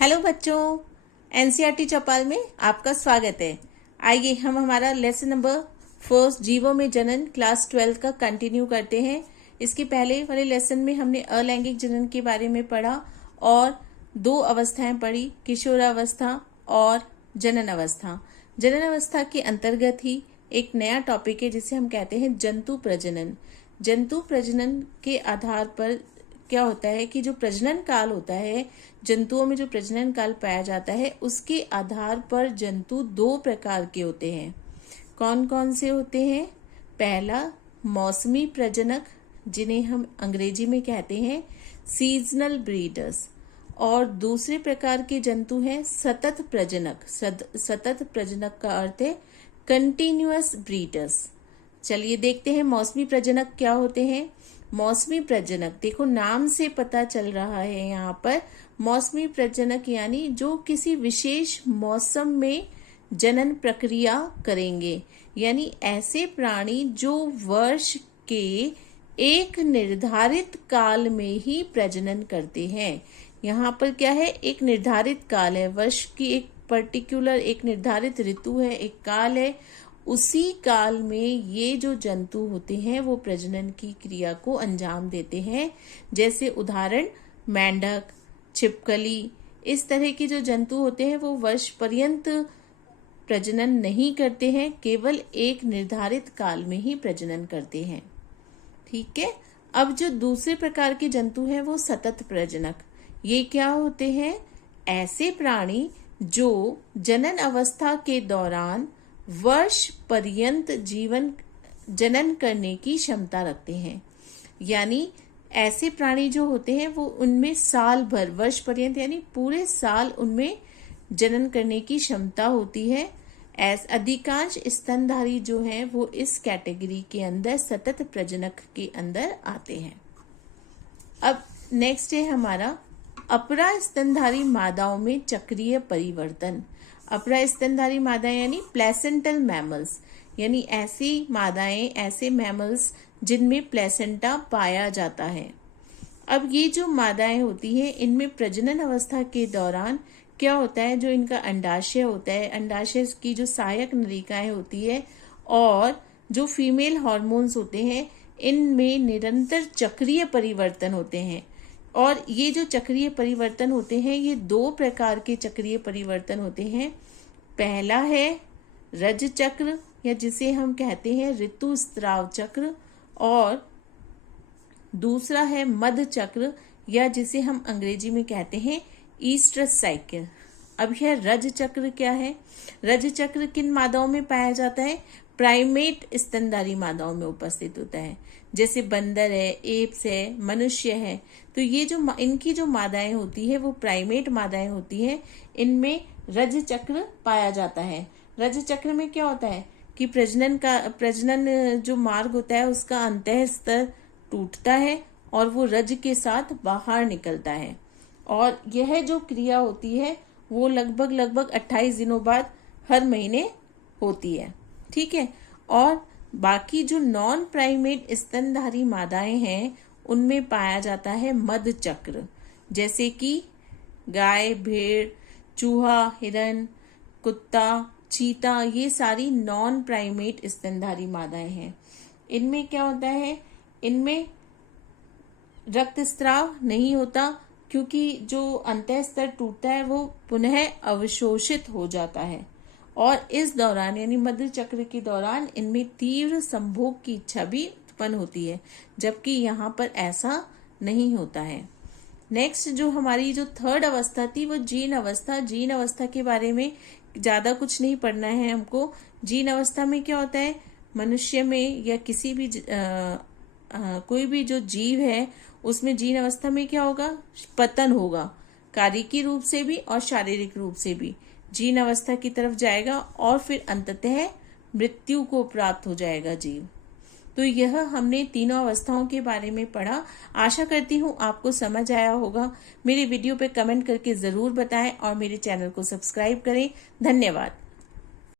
Hello बच्चों, NCERT चौपाल में आपका स्वागत है। आइए हम हमारा लेसन नंबर फर्स्ट जीवों में जनन क्लास 12 का कंटिन्यू करते हैं। इसके पहले वाले लेसन में हमने अलैंगिक जनन के बारे में पढ़ा और दो अवस्थाएं पढ़ी, किशोरावस्था और जनन अवस्था। जनन अवस्था के अंतर्गत ही एक नया टॉपिक है जिसे हम कहते हैं जंतु प्रजनन। जंतु प्रजनन के आधार पर क्या होता है कि जो प्रजनन काल होता है, जंतुओं में जो प्रजनन काल पाया जाता है, उसके आधार पर जंतु दो प्रकार के होते हैं। कौन कौन से होते हैं? पहला मौसमी प्रजनक, जिन्हें हम अंग्रेजी में कहते हैं सीजनल ब्रीडर्स, और दूसरे प्रकार के जंतु हैं सतत प्रजनक। सतत प्रजनक का अर्थ है कंटिन्यूअस ब्रीडर्स। चलिए देखते हैं मौसमी प्रजनक क्या होते हैं। मौसमी प्रजनक, देखो नाम से पता चल रहा है यहाँ पर, मौसमी प्रजनक यानी जो किसी विशेष मौसम में जनन प्रक्रिया करेंगे, यानी ऐसे प्राणी जो वर्ष के एक निर्धारित काल में ही प्रजनन करते हैं। यहाँ पर क्या है, एक निर्धारित काल है, वर्ष की एक पर्टिकुलर एक निर्धारित ऋतु है, एक काल है, उसी काल में ये जो जंतु होते हैं वो प्रजनन की क्रिया को अंजाम देते हैं। जैसे उदाहरण मेंढक, छिपकली, इस तरह के जो जंतु होते हैं वो वर्ष पर्यंत प्रजनन नहीं करते हैं, केवल एक निर्धारित काल में ही प्रजनन करते हैं। ठीक है। अब जो दूसरे प्रकार के जंतु हैं वो सतत प्रजनक। ये क्या होते हैं? ऐसे प्राणी जो जनन अवस्था के दौरान वर्ष पर्यंत जनन करने की क्षमता रखते हैं। यानी ऐसे प्राणी जो होते हैं वो उनमें साल भर, वर्ष पर्यंत यानी पूरे साल उनमें जनन करने की क्षमता होती है। अधिकांश स्तनधारी जो हैं वो इस कैटेगरी के अंदर सतत प्रजनक के अंदर आते हैं। अब नेक्स्ट है हमारा अपरा स्तनधारी मादाओं में चक्रीय परिवर्तन। अपरा स्तनधारी मादाएं यानी प्लेसेंटल मैमल्स, यानी ऐसी मादाएं, ऐसे मैमल्स जिनमें प्लेसेंटा पाया जाता है। अब ये जो मादाएं होती हैं इनमें प्रजनन अवस्था के दौरान क्या होता है, जो इनका अंडाशय होता है, अंडाशय की जो सहायक नलिकाएं होती है और जो फीमेल हार्मोन्स होते हैं, इनमें निरंतर चक्रीय परिवर्तन होते हैं। और ये जो चक्रीय परिवर्तन होते हैं, ये दो प्रकार के चक्रीय परिवर्तन होते हैं। पहला है रज चक्र, या जिसे हम कहते हैं ऋतुस्राव चक्र, और दूसरा है मध चक्र, या जिसे हम अंग्रेजी में कहते हैं ईस्ट्रस साइकिल। अब यह रज चक्र क्या है? रज चक्र किन मादाओं में पाया जाता है? प्राइमेट स्तनधारी मादाओं में उपस्थित होता है, जैसे बंदर है, एप्स है, मनुष्य है। तो ये जो इनकी जो मादाएं होती है वो प्राइमेट मादाएं होती हैं, इनमें रज चक्र पाया जाता है। रज चक्र में क्या होता है कि प्रजनन जो मार्ग होता है उसका अंतः स्तर टूटता है और वो रज के साथ बाहर निकलता है, और यह जो क्रिया होती है वो लगभग 28 दिनों बाद हर महीने होती है। ठीक है। और बाकी जो नॉन प्राइमेट स्तनधारी मादाएं हैं उनमें पाया जाता है मध चक्र, जैसे कि गाय, भेड़, चूहा, हिरन, कुत्ता, चीता, ये सारी नॉन प्राइमेट स्तनधारी मादाएं हैं। इनमें क्या होता है, इनमें रक्तस्राव नहीं होता, क्योंकि जो अंतः स्तर टूटता है वो पुनः अवशोषित हो जाता है, और इस दौरान यानी मध्य चक्र के दौरान इनमें तीव्र संभोग की इच्छा भी उत्पन्न होती है, जबकि यहाँ पर ऐसा नहीं होता है। नेक्स्ट जो हमारी जो थर्ड अवस्था थी वो जीन अवस्था। जीन अवस्था के बारे में ज्यादा कुछ नहीं पढ़ना है हमको। जीन अवस्था में क्या होता है, मनुष्य में या किसी भी कोई भी जो जीव है उसमें जीन अवस्था में क्या होगा, पतन होगा, कार्यिकी रूप से भी और शारीरिक रूप से भी जीन अवस्था की तरफ जाएगा, और फिर अंततः मृत्यु को प्राप्त हो जाएगा जीव। तो यह हमने तीनों अवस्थाओं के बारे में पढ़ा। आशा करती हूँ आपको समझ आया होगा। मेरे वीडियो पे कमेंट करके जरूर बताएं और मेरे चैनल को सब्सक्राइब करें। धन्यवाद।